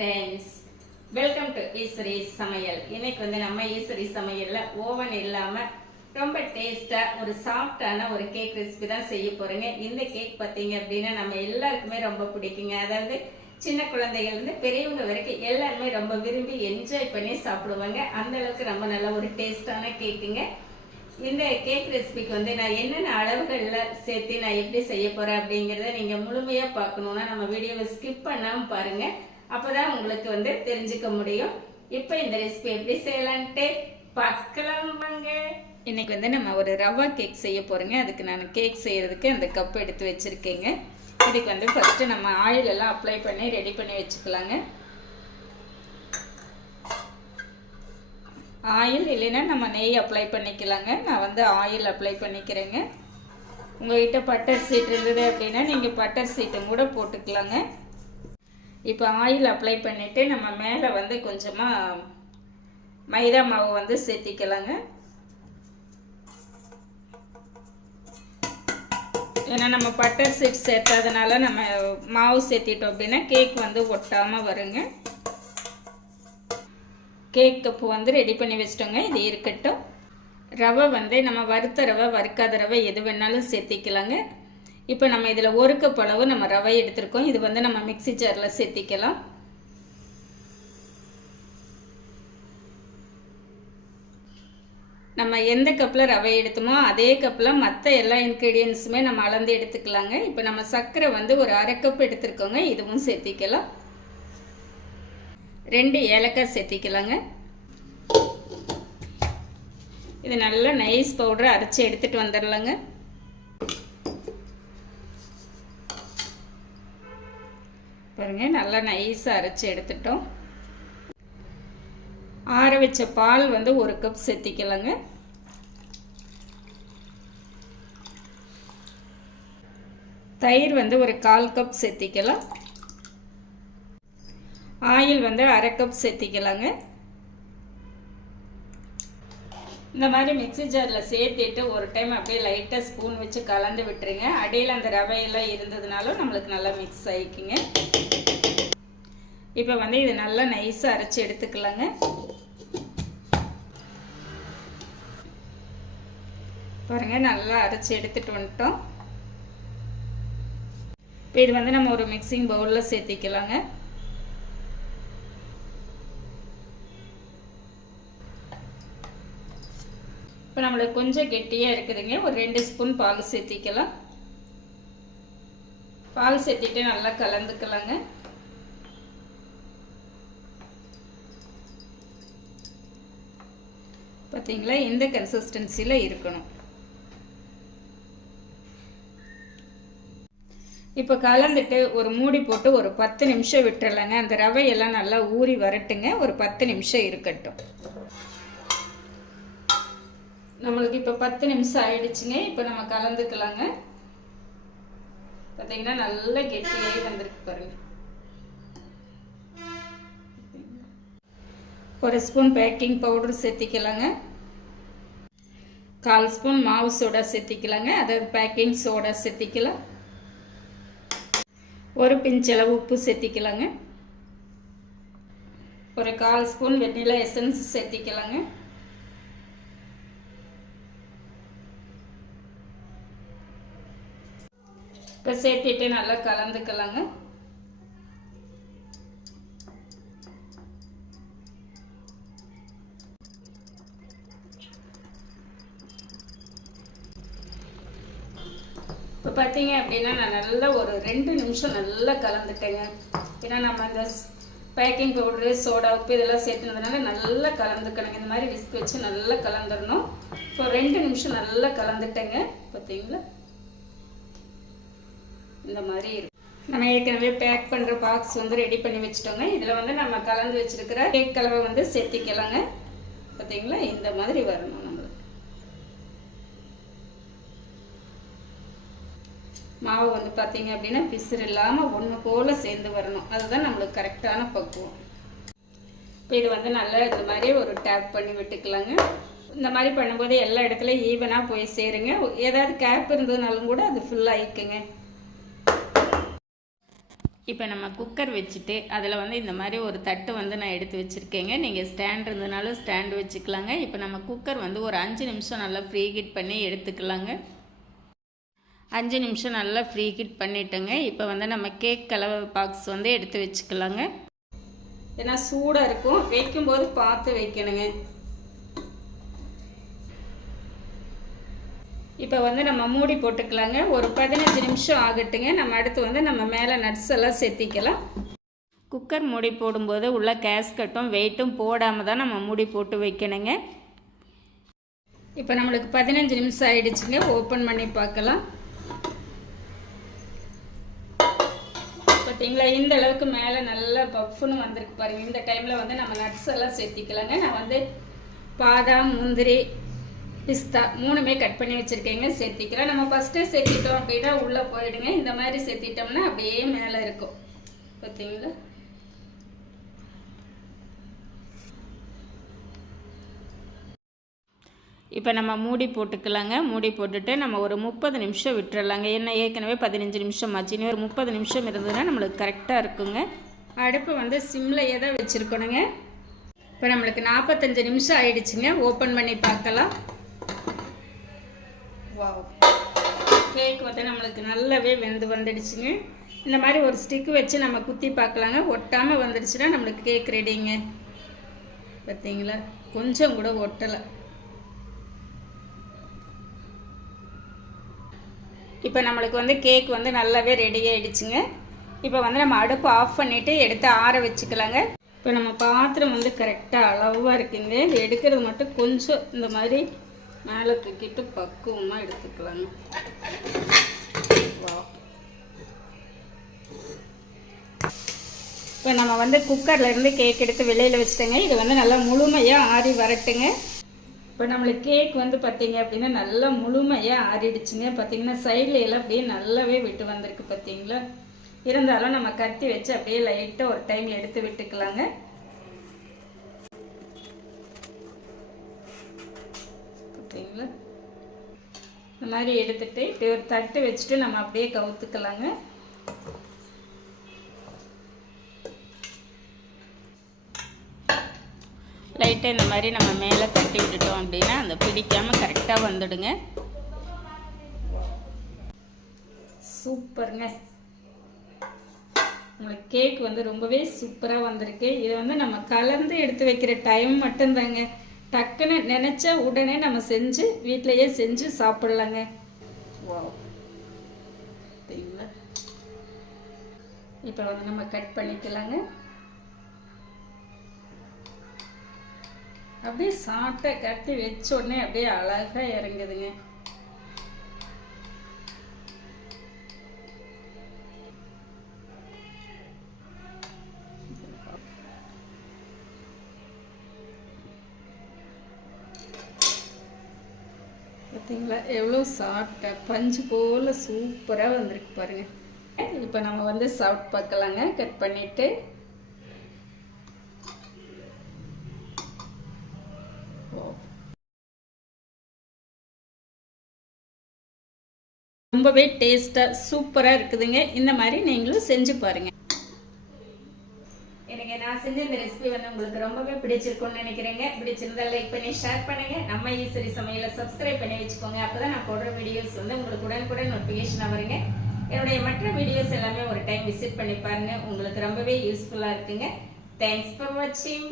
Friends welcome to Eswari சமையல் இன்னைக்கு வந்து நம்ம ஈஸ்வரி சமையலில் ஓவன் இல்லாமல் ரொம்ப டேஸ்ட்டாக ஒரு சாஃப்டான ஒரு கேக் ரெசிபி தான் செய்ய போகிறேங்க இந்த கேக் பார்த்தீங்க அப்படின்னா நம்ம எல்லாருக்குமே ரொம்ப பிடிக்குங்க. அதாவது சின்ன குழந்தைகள்லேருந்து பெரியவங்க வரைக்கும் எல்லாருமே ரொம்ப விரும்பி என்ஜாய் பண்ணி சாப்பிடுவாங்க. அந்த அளவுக்கு ரொம்ப நல்ல ஒரு டேஸ்டான கேக்குங்க இந்த கேக் ரெசிபிக்கு வந்து நான் என்னென்ன அளவுகளில் சேர்த்து நான் எப்படி செய்ய போகிறேன் அப்படிங்கிறத நீங்கள் முழுமையாக பார்க்கணுன்னா நம்ம வீடியோவை ஸ்கிப் பண்ணாமல் பாருங்கள் அப்போதான் உங்களுக்கு வந்து தெரிஞ்சுக்க முடியும். இப்போ இந்த ரெசிபி எப்படி செய்யலான்ட்டு பார்க்கலாம் வாங்க இன்னைக்கு வந்து நம்ம ஒரு ரவா கேக் செய்ய போறோங்க. அதுக்கு நான் கேக் செய்யறதுக்கு அந்த கப் எடுத்து வச்சிருக்கேங்க. இதுக்கு வந்து ஃபர்ஸ்ட் நம்ம ஆயில் எல்லாம் அப்ளை பண்ணி ரெடி பண்ணி வச்சுக்கலாங்க. ஆயில் இல்லைன்னா நம்ம நெய் அப்ளை பண்ணிக்கலாங்க. நான் வந்து ஆயில் அப்ளை பண்ணிக்கிறேங்க. உங்கள்கிட்ட பட்டர் சீட் இருந்தது அப்படின்னா நீங்கள் பட்டர் சீட்டும் கூட போட்டுக்கலாங்க. இப்போ ஆயில் அப்ளை பண்ணிவிட்டு நம்ம மேலே வந்து கொஞ்சமாக மைதா மாவு வந்து சேர்த்திக்கலாங்க. ஏன்னா நம்ம பட்டர் சீட் சேர்த்ததுனால நம்ம மாவு சேர்த்திட்டோம் அப்படின்னா கேக் வந்து ஒட்டாமல் வருங்க. கேக் கப்பு வந்து ரெடி பண்ணி வச்சிட்டோங்க. இது இருக்கட்டும். ரவை வந்து நம்ம வறுத்த ரவை வறுக்காத ரவை எது வேணாலும் சேர்த்திக்கலாங்க. இப்போ நம்ம இதில் ஒரு கப் அளவு நம்ம ரவை எடுத்திருக்கோம். இது வந்து நம்ம மிக்சி ஜாரில் சேர்த்திக்கலாம். நம்ம எந்த கப்பில் ரவை எடுத்தோமோ அதே கப்பில் மற்ற எல்லா இன்க்ரீடியன்ஸுமே நம்ம அளந்து எடுத்துக்கலாங்க. இப்போ நம்ம சர்க்கரை வந்து ஒரு அரை கப் எடுத்துருக்கோங்க. இதுவும் சேர்த்திக்கலாம். ரெண்டு ஏலக்காய் சேர்த்திக்கலாங்க. இது நல்லா நைஸ் பவுடரை அரைச்சி எடுத்துகிட்டு வந்துடலாங்க பாருங்க நல்லா நைஸாக அரைச்சி எடுத்துட்டோம். ஆற வச்ச பால் வந்து ஒரு கப் சேர்த்திக்கலாங்க. தயிர் வந்து ஒரு கால் கப் சேர்த்திக்கலாம். ஆயில் வந்து அரை கப் சேர்த்திக்கலாங்க. இந்த மாதிரி மிக்சி ஜாரில் சேர்த்துட்டு ஒரு டைம் அப்படியே லைட்டாக ஸ்பூன் வச்சு கலந்து விட்டுருங்க. அடியில் அந்த ரவையெல்லாம் இருந்ததுனாலும் நம்மளுக்கு நல்லா மிக்ஸ் ஆகிக்குங்க இப்போ வந்து இது நல்லா நைஸாக அரைச்சி எடுத்துக்கலாங்க. பாருங்கள் நல்லா அரைச்சி எடுத்துகிட்டு வந்துட்டோம். இப்போ இது வந்து நம்ம ஒரு மிக்சிங் பவுலில் சேர்த்திக்கலாங்க. இப்போ நம்மளுக்கு கொஞ்சம் கெட்டியாக இருக்குதுங்க. ஒரு ரெண்டு ஸ்பூன் பால் சேர்த்திக்கலாம். பால் சேர்த்திட்டு நல்லா கலந்துக்கலாங்க. பார்த்தீங்களா இந்த கன்சிஸ்டன்சியில் இருக்கணும்? இப்போ கலந்துட்டு ஒரு மூடி போட்டு ஒரு பத்து நிமிஷம் விட்டுறலாங்க. அந்த ரவையெல்லாம் நல்லா ஊறி வரட்டுங்க. ஒரு பத்து நிமிஷம் இருக்கட்டும். நம்மளுக்கு இப்போ பத்து நிமிஷம் ஆயிடுச்சுங்க இப்போ நம்ம கலந்துக்கலாங்க. பார்த்தீங்கன்னா நல்ல கெட்டியாகி வந்திருக்கு பாருங்க. ஒரு ஸ்பூன் பேக்கிங் பவுடர் சேர்த்திக்கலாங்க. கால் ஸ்பூன் மாவு சோடா சேர்த்திக்கலாங்க. அதாவது பேக்கிங் சோடா சேர்த்திக்கலாம். ஒரு பிஞ்சளவு உப்பு சேர்த்திக்கலாங்க. ஒரு கால் ஸ்பூன் வெண்ணிலா எசன்ஸ் சேர்த்திக்கலாங்க. இப்போ சேர்த்திட்டு நல்லா கலந்துக்கலாங்க. இப்போ பார்த்தீங்க அப்படின்னா நான் நல்லா ஒரு ரெண்டு நிமிஷம் நல்லா கலந்துட்டேங்க. ஏன்னா நம்ம அந்த பேக்கிங் பவுடரு சோடா உப்பு இதெல்லாம் சேர்த்துனதுனால நல்லா கலந்துக்கணுங்க இந்த மாதிரி விஸ்க் வச்சு நல்லா கலந்துடணும் இப்போ ரெண்டு நிமிஷம் நல்லா கலந்துட்டேங்க. பார்த்தீங்களா இந்த மாதிரி இருக்கும் நம்ம ஏற்கனவே பேக் பண்ணுற பாக்ஸ் வந்து ரெடி பண்ணி வச்சுட்டோங்க. இதில் வந்து நம்ம கலந்து வச்சுருக்கிற கேக் கலவை வந்து சேர்த்திக்கலாங்க. பார்த்தீங்களா இந்த மாதிரி வரணும் நம்மளுக்கு. மாவு வந்து பார்த்தீங்க அப்படின்னா பிசுறு இல்லாமல் ஒன்று போல் சேர்ந்து வரணும். அதுதான் நம்மளுக்கு கரெக்டான பக்குவம். இப்போ இது வந்து நல்லா இந்த மாதிரி ஒரு டேப் பண்ணி விட்டுக்கலாங்க. இந்த மாதிரி பண்ணும்போது எல்லா இடத்துலையும் ஈவனாக போய் சேருங்க. ஏதாவது கேப் இருந்ததுனாலும் கூட அது ஃபுல்லாக ஆயிக்குங்க இப்போ நம்ம குக்கர் வச்சுட்டு அதில் வந்து இந்த மாதிரி ஒரு தட்டு வந்து நான் எடுத்து வச்சுருக்கேங்க. நீங்கள் ஸ்டாண்ட் இருந்ததுனாலும் ஸ்டாண்டு வச்சுக்கலாங்க. இப்போ நம்ம குக்கர் வந்து ஒரு அஞ்சு நிமிஷம் நல்லா ஃப்ரீ ஹீட் பண்ணி எடுத்துக்கலாங்க. அஞ்சு நிமிஷம் நல்லா ஃப்ரீ ஹீட் பண்ணிட்டோங்க. இப்போ வந்து நம்ம கேக் கலவை பாக்ஸ் வந்து எடுத்து வச்சுக்கலாங்க. ஏன்னா சூடாக இருக்கும். வைக்கும்போது பார்த்து வைக்கணுங்க. இப்போ வந்து நம்ம மூடி போட்டுக்கலாங்க. ஒரு பதினஞ்சு நிமிஷம் ஆகட்டுங்க. நம்ம அடுத்து வந்து நம்ம மேலே நட்ஸ் எல்லாம் சேர்த்திக்கலாம் குக்கர் மூடி போடும்போது உள்ள கேஸ்கட்டும் வெயிட்டும் போடாமல் தான் நம்ம மூடி போட்டு வைக்கணுங்க. இப்போ நம்மளுக்கு பதினஞ்சு நிமிஷம் ஆயிடுச்சுங்க. ஓப்பன் பண்ணி பார்க்கலாம். பார்த்தீங்களா இந்த அளவுக்கு மேலே நல்லா பஃப்னு வந்திருக்கு பாருங்கள் இந்த டைமில் வந்து நம்ம நட்ஸ் எல்லாம் சேர்த்திக்கலாங்க நான் வந்து பாதாம் முந்திரி பிஸ்தா மூணுமே கட் பண்ணி வச்சுருக்கேங்க. சேர்த்திக்கிறேன் நம்ம ஃபஸ்ட்டு சேர்த்திட்டோம் அப்படின்னா உள்ளே போயிடுங்க. இந்த மாதிரி சேர்த்திட்டோம்னா அப்படியே மேலே இருக்கும். பார்த்தீங்களா இப்போ நம்ம மூடி போட்டுக்கலாங்க. மூடி போட்டுட்டு நம்ம ஒரு முப்பது நிமிஷம் விட்டுறலாங்க. என்ன ஏற்கனவே பதினஞ்சு நிமிஷம் ஆச்சு. இனி ஒரு முப்பது நிமிஷம் இருந்ததுன்னா நம்மளுக்கு கரெக்டாக இருக்குங்க. அடுப்பு வந்து சிம்லையே தான் வச்சுருக்கணுங்க. இப்போ நம்மளுக்கு நாற்பத்தஞ்சு நிமிஷம் ஆயிடுச்சுங்க. ஓப்பன் பண்ணி பார்க்கலாம். வாவ் கேக் வந்து நம்மளுக்கு நல்லாவே வெந்து வந்துடுச்சுங்க. இந்த மாதிரி ஒரு ஸ்டிக்கு வச்சு நம்ம குத்தி பார்க்கலாங்க. ஒட்டாமல் வந்துடுச்சுன்னா நம்மளுக்கு கேக் ரெடிங்க பார்த்தீங்களா கொஞ்சம் கூட ஒட்டலை. இப்போ நம்மளுக்கு வந்து கேக் வந்து நல்லாவே ரெடி ஆகிடுச்சுங்க இப்போ வந்து நம்ம அடுப்பு ஆஃப் பண்ணிவிட்டு எடுத்து ஆற வச்சுக்கலாங்க. இப்போ நம்ம பாத்திரம் வந்து கரெக்டாக அளவாக இருக்குங்க. இது எடுக்கிறது மட்டும் கொஞ்சம் இந்த மாதிரி மேலே தூக்கிட்டு பக்குவமாக எடுத்துக்கலாங்க வா. இப்போ நம்ம வந்து குக்கர்லேருந்து கேக் எடுத்து வெளியில் வச்சுட்டோங்க. இது வந்து நல்லா முழுமையாக ஆறி வரட்டுங்க. இப்போ நம்மளுக்கு கேக் வந்து பார்த்தீங்க அப்படின்னா நல்லா முழுமையாக ஆறிடுச்சுங்க. பார்த்தீங்கன்னா சைடில் எல்லாம் அப்படியே நல்லாவே விட்டு வந்திருக்கு பார்த்தீங்களா இருந்தாலும் நம்ம கத்தி வச்சு அப்படியே லைட்டாக ஒரு டைம் எடுத்து விட்டுக்கலாங்க. பார்த்தீங்களா இந்த மாதிரி எடுத்துட்டு இப்படி ஒரு தட்டு வச்சுட்டு நம்ம அப்படியே கவுத்துக்கலாங்க. லைட்டாக இந்த மாதிரி நம்ம மேலே தட்டி விட்டுட்டோம் அப்படின்னா அந்த பிடிக்காமல் கரெக்டாக வந்துடுங்க. சூப்பருங்க. உங்களுக்கு கேக் வந்து ரொம்பவே சூப்பராக வந்திருக்கு. இதை வந்து நம்ம கலந்து எடுத்து வைக்கிற டைம் மட்டும்தாங்க. டக்குன்னு நினச்சா உடனே நம்ம செஞ்சு வீட்டிலையே செஞ்சு சாப்பிட்லாங்க. இப்போ வந்து நம்ம கட் பண்ணிக்கலாங்க. அப்படியே சாப்பிட்ட கட்டி வச்ச உடனே அப்படியே அழகாக இறங்குதுங்க. பார்த்தீங்களா? எவ்வளோ சாப்பிட்ட? பஞ்சு போல் சூப்பராக வந்திருக்கு பாருங்க. இப்போ நம்ம வந்து சாப்பிட்டு பார்க்கலாங்க. கட் பண்ணிவிட்டு ரொம்பவே டேஸ்ட்டாக சூப்பராக இருக்குதுங்க. இந்த மாதிரி நீங்களும் செஞ்சு பாருங்கள் எனக்கு நான் செஞ்ச இந்த ரெசிபி வந்து உங்களுக்கு ரொம்பவே பிடிச்சிருக்கும்னு நினைக்கிறேங்க. பிடிச்சிருந்தா லைக் பண்ணி ஷேர் பண்ணுங்க. நம்ம ஈஸ்வரி சமையலை சப்ஸ்கிரைப் பண்ணி வச்சுக்கோங்க. அப்போதான் நான் போடுற வீடியோஸ் வந்து உங்களுக்கு உடனுக்குடன் நோட்டிஃபிகேஷனாக வருங்க. என்னுடைய மற்ற வீடியோஸ் எல்லாமே ஒரு டைம் விசிட் பண்ணி பாருங்க. உங்களுக்கு ரொம்பவே யூஸ்ஃபுல்லாக இருக்குங்க. தேங்க்ஸ் ஃபார் வாட்சிங்